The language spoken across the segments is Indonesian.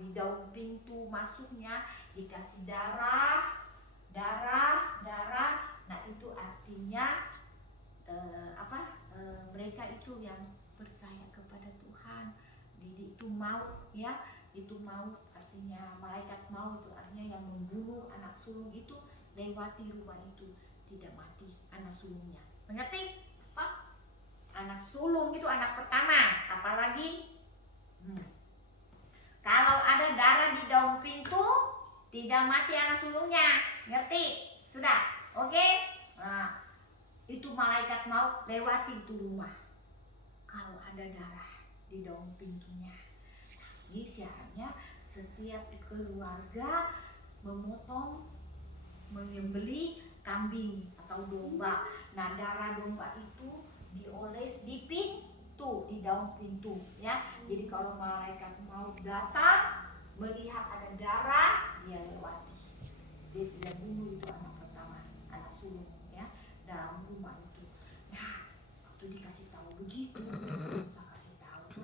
di daun pintu masuknya dikasih darah. Nah itu artinya mereka itu yang percaya kepada Tuhan. Jadi itu maut ya, itu maut artinya malaikat maut, itu artinya yang membunuh anak sulung itu lewati rumah itu, tidak mati anak sulungnya. Mengerti? Pak? Anak sulung itu anak pertama, apalagi kalau ada darah di daun pintu tidak mati anak sulungnya. Ngerti? Sudah? Oke? Nah, itu malaikat maut lewati itu rumah kalau ada darah di daun pintunya. Jadi syaratnya setiap keluarga memotong, menyembelih kambing atau domba. Nah darah domba itu dioles di pintu, di daun pintu ya. Jadi kalau malaikat maut datang melihat ada darah, dia lewati. Dia tidak bunuh itu anak pertama, anak sulung ya, dalam rumah itu. Nah waktu dikasih tahu begitu, saya kasih tahu,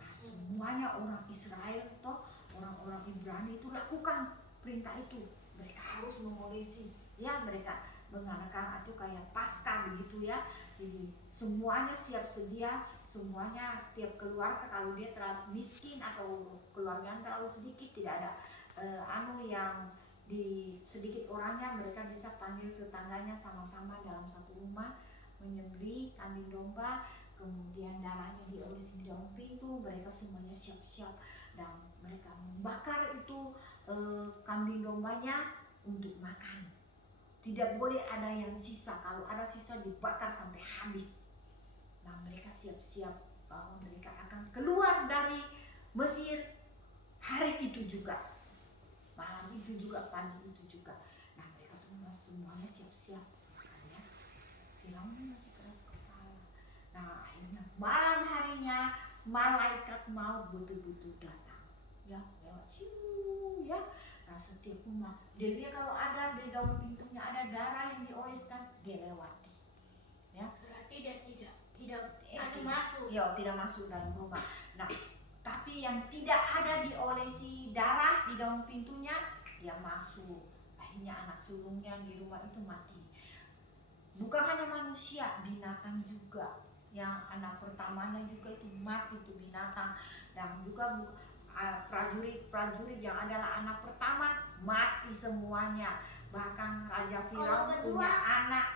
nah semuanya orang Israel toh, orang-orang Ibrani itu lakukan perintah itu. Mereka harus mengolesi ya, mereka mengadakan itu kayak pasca begitu ya. Jadi semuanya siap sedia, semuanya tiap keluarga kalau dia terlalu miskin atau keluarga yang terlalu sedikit, tidak ada yang di sedikit orangnya, mereka bisa panggil tetangganya sama-sama dalam satu rumah menyembelih kambing domba, kemudian darahnya dioles di dalam pintu. Mereka semuanya siap-siap dan mereka membakar itu kambing dombanya untuk makan. Tidak boleh ada yang sisa, kalau ada sisa dibakar sampai habis. Nah mereka siap-siap bahwa mereka akan keluar dari Mesir hari itu juga, malam itu juga, pagi itu juga. Nah mereka semuanya siap-siap. Makanya Firaun masih keras kepala. Nah akhirnya malam harinya malaikat maut betul-betul datang ya, lewat ya. Nah setiap rumah dia kalau ada di dalam pintunya ada darah yang dioleskan, dia lewati ya. Berarti dia tidak masuk ya, tidak masuk dalam rumah. Nah tapi yang tidak ada diolesi darah di dalam pintunya, dia masuk. Akhirnya anak sulungnya di rumah itu mati. Bukan hanya manusia, binatang juga. Yang anak pertamanya juga itu mati, itu binatang. Dan juga prajurit yang adalah anak pertama mati semuanya. Bahkan Raja Firaun punya anak,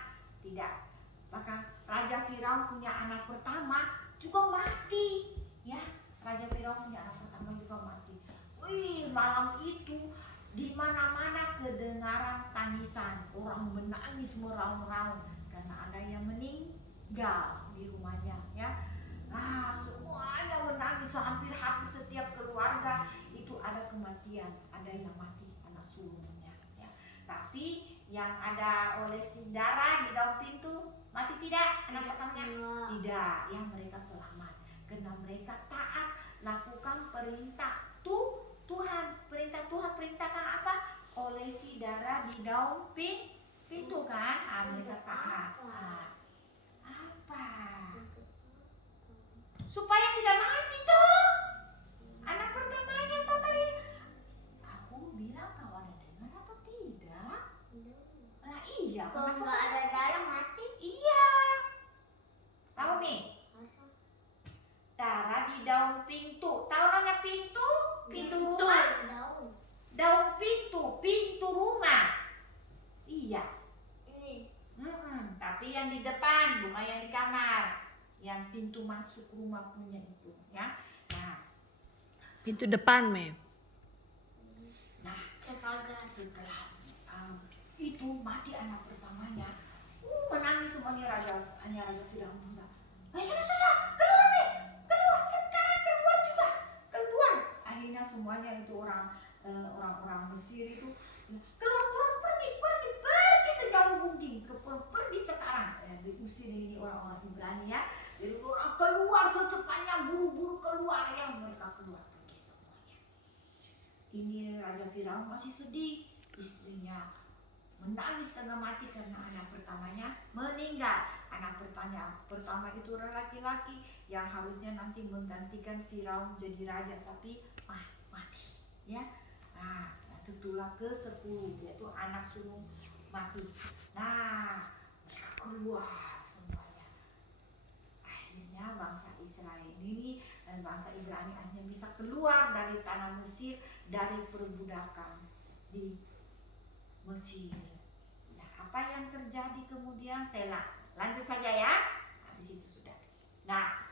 tidak. Bahkan Raja Firaun punya anak pertama juga mati ya. Raja Firaun punya anak pertama juga mati. Wih, malam itu di mana-mana kedengaran tangisan, orang menangis meraung-raung karena ada yang meninggal di rumahnya ya. Nah semuanya menangis, hampir setiap keluarga itu ada kematian, ada yang mati anak sulungnya ya. Tapi yang ada olesi darah di dalam pintu mati tidak anak pertamanya? Tidak, yang mereka selamat karena mereka taat lakukan perintah Tuhan. Perintah Tuhan perintahkan apa? Olesi darah di daun pintu kan? Mereka taat. Apa? Supaya tidak mati toh anak pertamanya toh tadi. Aku bilang kau ada dengar atau tidak? Nah iya. Kalau nggak ada darah mati? Iya. Tahu nih? Darah di daun pintu. Tahu namanya pintu? Pintu rumah? Daun pintu rumah. Iya. Ini. Tapi yang di depan, bukan yang di kamar. Yang pintu masuk rumah punya itu, ya. Nah, pintu depan, Mem. Nah, setelah itu mati anak pertamanya. Menangis semuanya Raja Firaun juga. Sudah, keluar nih. Keluar sekarang, keluar juga. Keluar. Akhirnya semuanya itu orang Mesir itu keluar, pergi sejauh mungkin, pergi sekarang. Diusir ini orang-orang Ibrani ya. Jadi orang keluar secepatnya, buru-buru keluar ya, mereka keluar pergi semuanya. Ini Raja Firaun masih sedih, istrinya menangis setengah mati karena anak pertamanya meninggal. Anak pertama itu laki-laki yang harusnya nanti menggantikan Firaun jadi raja, tapi mati itulah ke-10, yaitu anak sulung mati. Nah, mereka keluar semuanya. Akhirnya bangsa Israel ini dan bangsa Ibrani akhirnya bisa keluar dari tanah Mesir, dari perbudakan di Mesir. Nah, apa yang terjadi kemudian? Saya lanjut saja ya. Habis itu sudah. Nah,